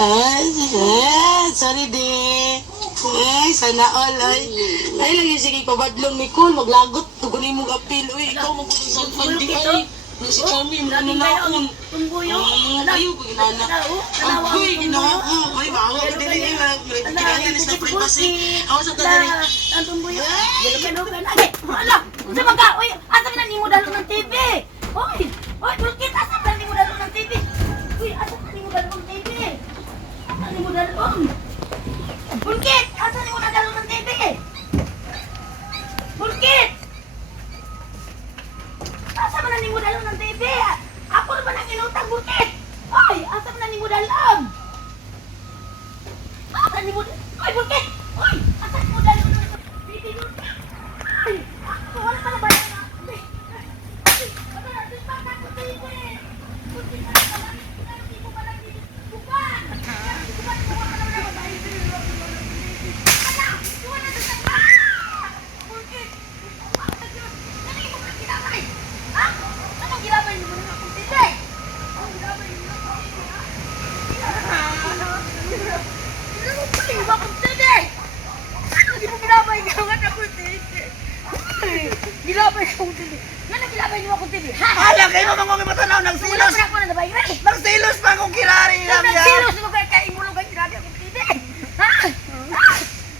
Sorry, di. Sana all, ay. Ay, lagi sige, pabadlong ni Kul, maglagot, tugunin mong apil. Uy, ikaw magpupunsan fandi, ay. Si Chami, mo na naon. Tumbuyo. Ayaw, ginana. Agoy, ginawa ko. Ay, bawa ko din, kailangan is na privacy. Ako sa tadari. Ang tumbuyo. Galugan. Ay, ala. Unsa man ka? Uy, asa man ni mo dalo ng TV? Uy, bulkit, asa man ni mo dalo ng TV? Uy, asa man ni mo dalo ng TV? Asa ni mo dalo? Bulkit, asa ni mo dalo ng TV? Bulkit. Asa man ni mo dalo ng TV? Ako na ba nang inutang, Bulkit? Uy, asa man ni mo dalo? Asa ni mo? Uy, Bulkit. Uy, asa ni mo dalo ng TV? Uy, ako wala pa na bayan na. Gilabay akong TV. Nga gilabay niyo akong TV. Hala, kayo mamangong matanaw ng Wala silos. pa ako na nabay. Nagsilos pa akong kirari lang Nang yan. silos mo kay imulong kay grabe akong TV. Ha?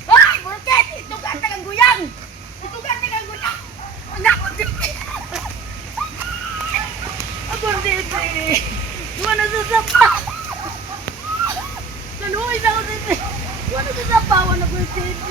Hoy, Bulkit, itugan na kang guyang. Itugan na kang guyang. Nako, TV. Akong TV. Wala sa sapa. Nanuhoy na ako TV. Wala sa sapa, wala ko TV.